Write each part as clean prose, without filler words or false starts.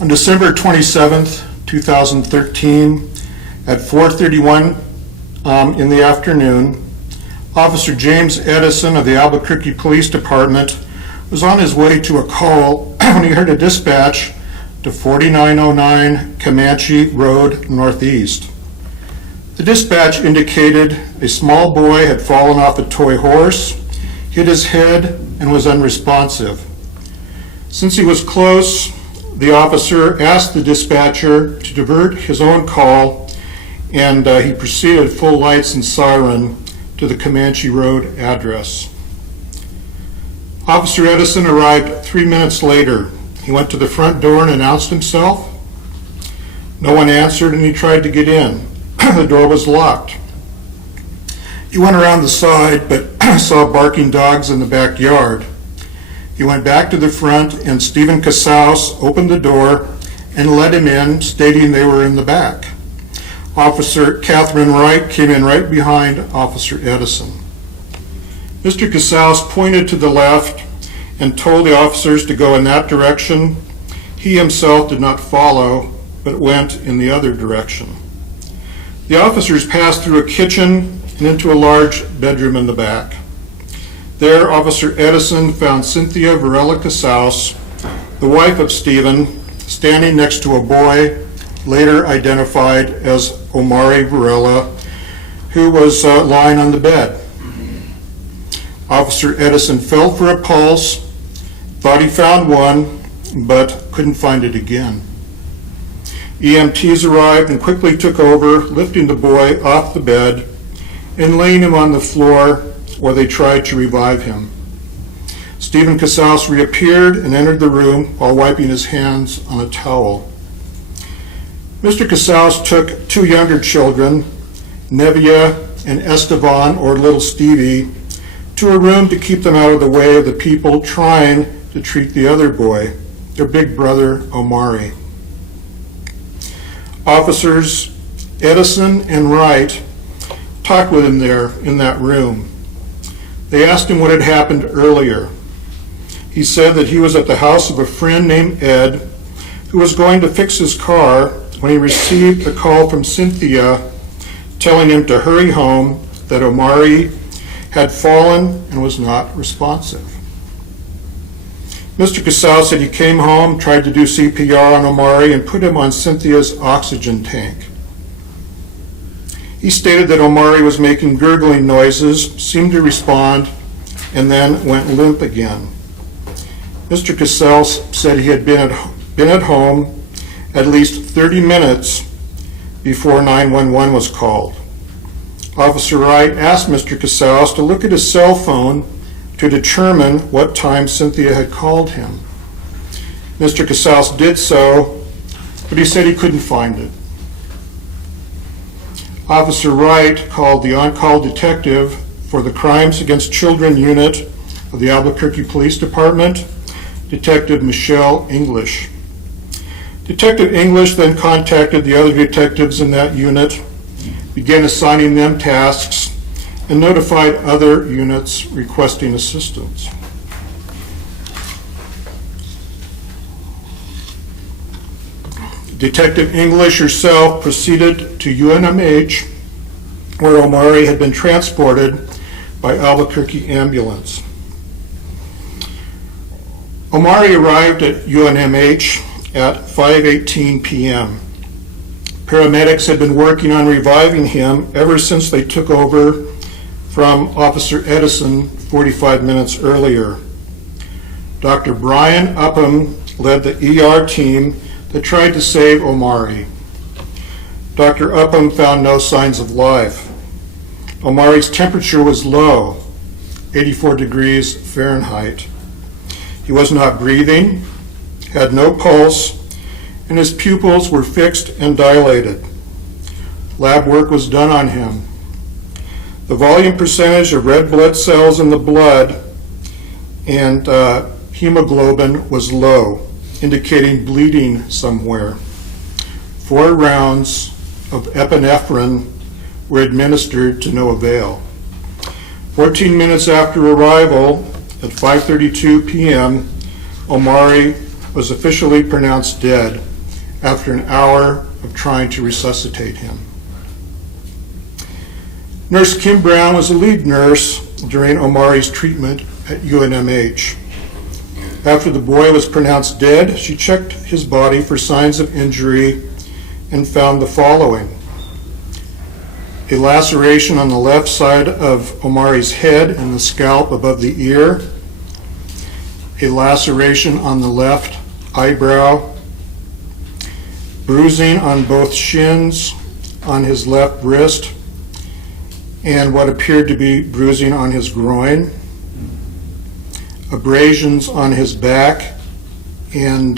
On December 27th, 2013, at 4:31 in the afternoon, Officer James Edison of the Albuquerque Police Department was on his way to a call when he heard a dispatch to 4909 Comanche Road Northeast. The dispatch indicated a small boy had fallen off a toy horse, hit his head, and was unresponsive. Since he was close, the officer asked the dispatcher to divert his own call, and he proceeded full lights and siren to the Comanche Road address. Officer Edison arrived 3 minutes later. He went to the front door and announced himself. No one answered, and he tried to get in. The door was locked. He went around the side, but saw barking dogs in the backyard. He went back to the front, and Stephen Casaus opened the door and let him in, stating they were in the back. Officer Catherine Wright came in right behind Officer Edison. Mr. Casaus pointed to the left and told the officers to go in that direction. He himself did not follow, but went in the other direction. The officers passed through a kitchen and into a large bedroom in the back. There, Officer Edison found Cynthia Varela Casaus, the wife of Stephen, standing next to a boy, later identified as Omaree Varela, who was lying on the bed. Officer Edison felt for a pulse, thought he found one, but couldn't find it again. EMTs arrived and quickly took over, lifting the boy off the bed and laying him on the floor where they tried to revive him. Stephen Casaus reappeared and entered the room while wiping his hands on a towel. Mr. Casaus took two younger children, Nevia and Esteban, or Little Stevie, to a room to keep them out of the way of the people trying to treat the other boy, their big brother, Omaree. Officers Edison and Wright talked with him there in that room. They asked him what had happened earlier. He said that he was at the house of a friend named Ed, who was going to fix his car when he received a call from Cynthia telling him to hurry home, that Omaree had fallen and was not responsive. Mr. Casaus said he came home, tried to do CPR on Omaree, and put him on Cynthia's oxygen tank. He stated that Omaree was making gurgling noises, seemed to respond, and then went limp again. Mr. Casaus said he had been at home at least 30 minutes before 911 was called. Officer Wright asked Mr. Casaus to look at his cell phone to determine what time Cynthia had called him. Mr. Casaus did so, but he said he couldn't find it. Officer Wright called the on-call detective for the Crimes Against Children Unit of the Albuquerque Police Department, Detective Michelle English. Detective English then contacted the other detectives in that unit, began assigning them tasks, and notified other units requesting assistance. Detective English herself proceeded to UNMH, where Omaree had been transported by Albuquerque ambulance. Omaree arrived at UNMH at 5:18 p.m. Paramedics had been working on reviving him ever since they took over from Officer Edison 45 minutes earlier. Dr. Brian Upham led the ER team that tried to save Omaree. Dr. Upham found no signs of life. Omaree's temperature was low, 84 degrees Fahrenheit. He was not breathing, had no pulse, and his pupils were fixed and dilated. Lab work was done on him. The volume percentage of red blood cells in the blood and hemoglobin was low, indicating bleeding somewhere. 4 rounds of epinephrine were administered to no avail. 14 minutes after arrival, at 5:32 p.m., Omaree was officially pronounced dead after an hour of trying to resuscitate him. Nurse Kim Brown was the lead nurse during Omaree's treatment at UNMH. After the boy was pronounced dead, she checked his body for signs of injury and found the following: a laceration on the left side of Omaree's head and the scalp above the ear, a laceration on the left eyebrow, bruising on both shins, on his left wrist, and what appeared to be bruising on his groin, abrasions on his back and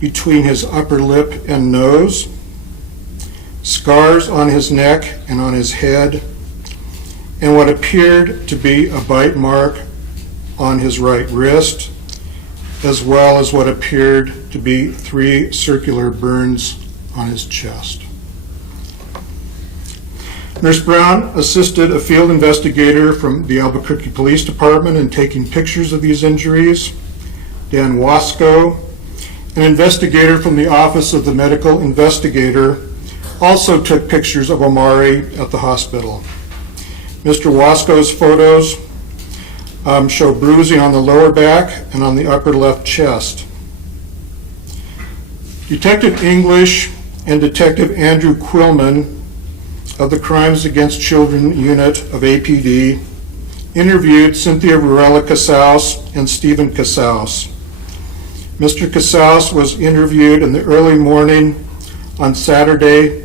between his upper lip and nose, scars on his neck and on his head, and what appeared to be a bite mark on his right wrist, as well as what appeared to be 3 circular burns on his chest. Nurse Brown assisted a field investigator from the Albuquerque Police Department in taking pictures of these injuries. Dan Wasco, an investigator from the Office of the Medical Investigator, also took pictures of Omaree at the hospital. Mr. Wasco's photos show bruising on the lower back and on the upper left chest. Detective English and Detective Andrew Quillman of the Crimes Against Children Unit of APD interviewed Cynthia Varela Casaus and Stephen Casaus. Mr. Casaus was interviewed in the early morning on Saturday,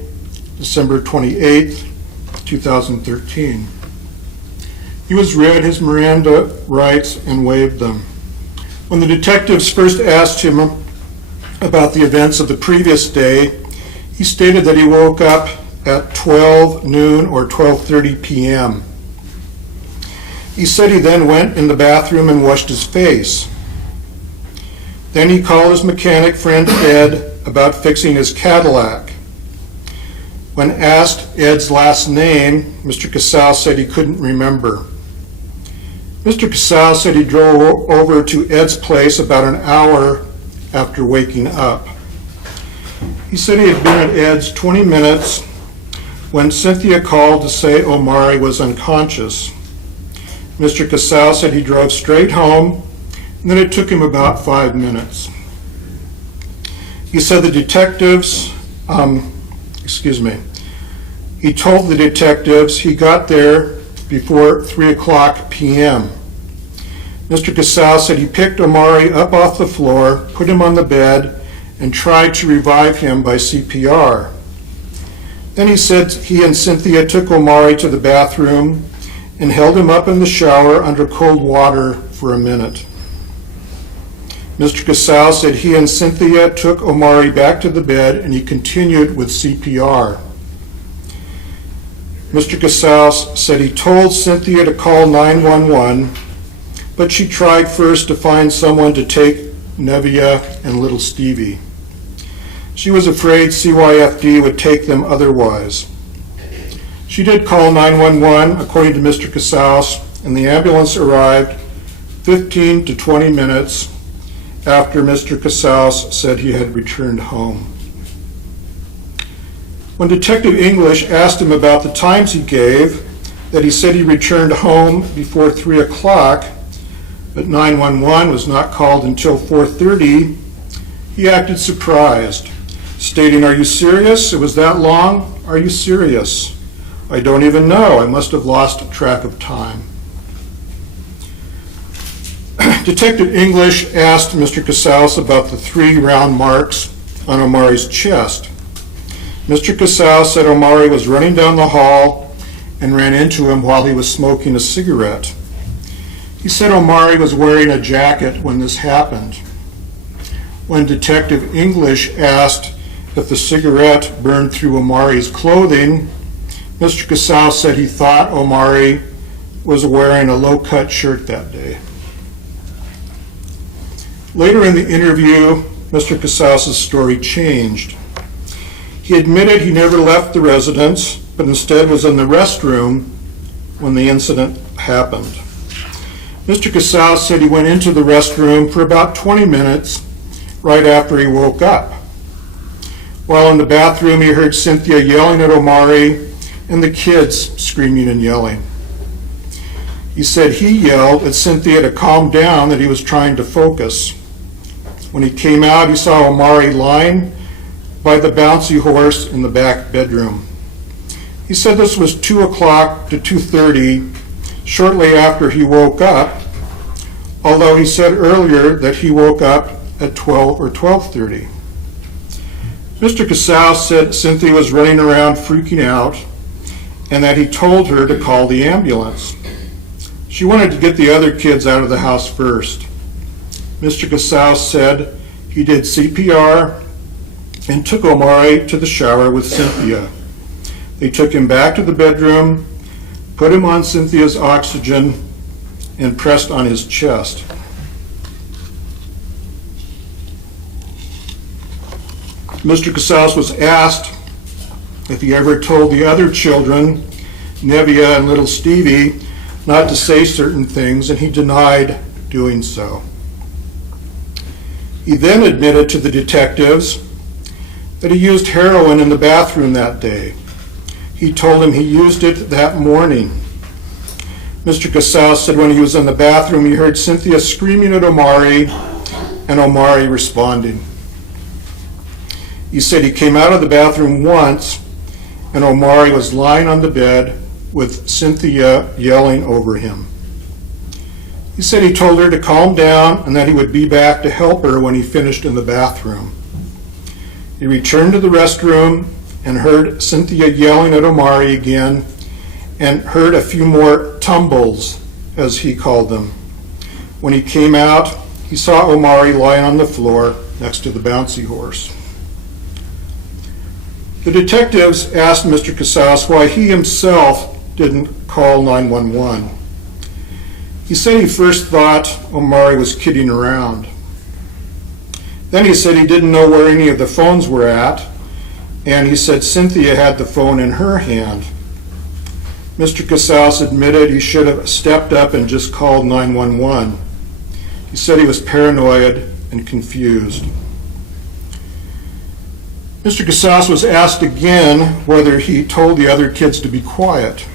December 28, 2013. He was read his Miranda rights and waived them. When the detectives first asked him about the events of the previous day, he stated that he woke up at 12 noon or 12:30 p.m. He said he then went in the bathroom and washed his face. Then he called his mechanic friend Ed about fixing his Cadillac. When asked Ed's last name, Mr. Casaus said he couldn't remember. Mr. Casaus said he drove over to Ed's place about an hour after waking up. He said he had been at Ed's 20 minutes when Cynthia called to say Omaree was unconscious. Mr. Casaus said he drove straight home, and then it took him about 5 minutes. He said the detectives, he told the detectives he got there before 3 o'clock p.m. Mr. Casaus said he picked Omaree up off the floor, put him on the bed, and tried to revive him by CPR. Then he said he and Cynthia took Omaree to the bathroom and held him up in the shower under cold water for a minute. Mr. Casaus said he and Cynthia took Omaree back to the bed and he continued with CPR. Mr. Casaus said he told Cynthia to call 911, but she tried first to find someone to take Nevia and little Stevie. She was afraid CYFD would take them otherwise. She did call 911, according to Mr. Casaus, and the ambulance arrived 15 to 20 minutes after Mr. Casaus said he had returned home. When Detective English asked him about the times he gave, that he said he returned home before 3 o'clock, but 911 was not called until 4:30, he acted surprised, stating, "Are you serious? It was that long? Are you serious? I don't even know. I must have lost track of time." Detective English asked Mr. Casaus about the 3 round marks on Omaree's chest. Mr. Casaus said Omaree was running down the hall and ran into him while he was smoking a cigarette. He said Omaree was wearing a jacket when this happened. When Detective English asked if the cigarette burned through Omaree's clothing, Mr. Casaus said he thought Omaree was wearing a low-cut shirt that day. Later in the interview, Mr. Casaus' story changed. He admitted he never left the residence, but instead was in the restroom when the incident happened. Mr. Casaus said he went into the restroom for about 20 minutes right after he woke up. While in the bathroom, he heard Cynthia yelling at Omaree and the kids screaming and yelling. He said he yelled at Cynthia to calm down, that he was trying to focus. When he came out, he saw Omaree lying by the bouncy horse in the back bedroom. He said this was 2 o'clock to 2:30, shortly after he woke up, although he said earlier that he woke up at 12 or 12:30. Mr. Casaus said Cynthia was running around freaking out and that he told her to call the ambulance. She wanted to get the other kids out of the house first. Mr. Casaus said he did CPR and took Omaree to the shower with Cynthia. They took him back to the bedroom, put him on Cynthia's oxygen, and pressed on his chest. Mr. Casaus was asked if he ever told the other children, Nevia and little Stevie, not to say certain things, and he denied doing so. He then admitted to the detectives that he used heroin in the bathroom that day. He told them he used it that morning. Mr. Casaus said when he was in the bathroom, he heard Cynthia screaming at Omaree and Omaree responding. He said he came out of the bathroom once and Omaree was lying on the bed with Cynthia yelling over him. He said he told her to calm down and that he would be back to help her when he finished in the bathroom. He returned to the restroom and heard Cynthia yelling at Omaree again and heard a few more tumbles, as he called them. When he came out, he saw Omaree lying on the floor next to the bouncy horse. The detectives asked Mr. Casaus why he himself didn't call 911. He said he first thought Omaree was kidding around. Then he said he didn't know where any of the phones were at, and he said Cynthia had the phone in her hand. Mr. Casaus admitted he should have stepped up and just called 911. He said he was paranoid and confused. Mr. Casaus was asked again whether he told the other kids to be quiet.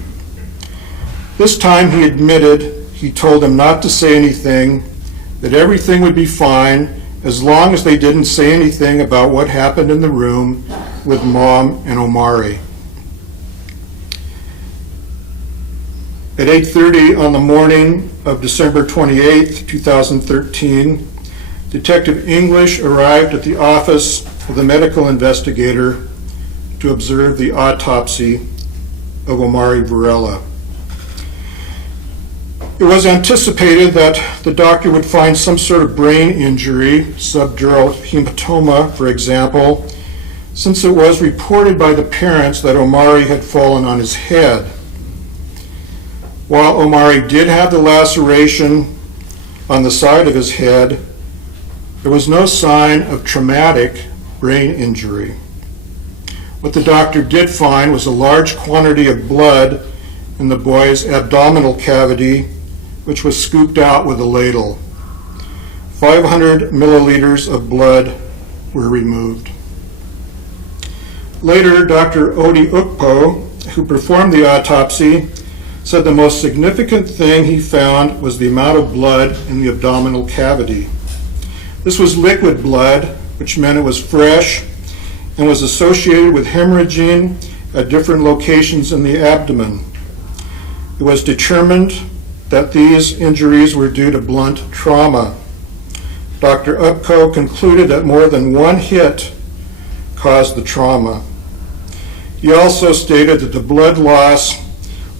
This time he admitted he told them not to say anything, that everything would be fine as long as they didn't say anything about what happened in the room with Mom and Omaree. At 8:30 on the morning of December 28, 2013, Detective English arrived at the office of the medical investigator to observe the autopsy of Omaree Varela. It was anticipated that the doctor would find some sort of brain injury, subdural hematoma, for example, since it was reported by the parents that Omaree had fallen on his head. While Omaree did have the laceration on the side of his head, there was no sign of traumatic brain injury. What the doctor did find was a large quantity of blood in the boy's abdominal cavity, which was scooped out with a ladle. 500 milliliters of blood were removed. Later, Dr. Odi Ukpo, who performed the autopsy, said the most significant thing he found was the amount of blood in the abdominal cavity. This was liquid blood, which meant it was fresh and was associated with hemorrhaging at different locations in the abdomen. It was determined that these injuries were due to blunt trauma. Dr. Upco concluded that more than one hit caused the trauma. He also stated that the blood loss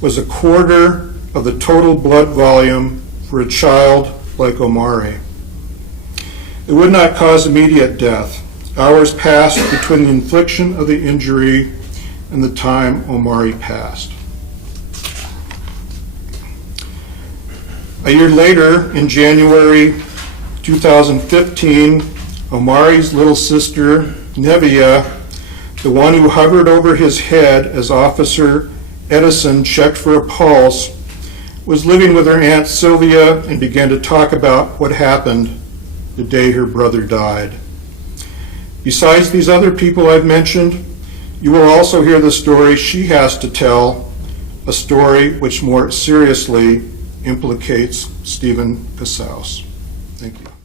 was a quarter of the total blood volume for a child like Omaree. It would not cause immediate death. Hours passed between the infliction of the injury and the time Omaree passed. A year later, in January 2015, Omaree's little sister, Nevia, the one who hovered over his head as Officer Edison checked for a pulse, was living with her Aunt Sylvia and began to talk about what happened the day her brother died. Besides these other people I've mentioned, you will also hear the story she has to tell, a story which more seriously implicates Stephen Casaus. Thank you.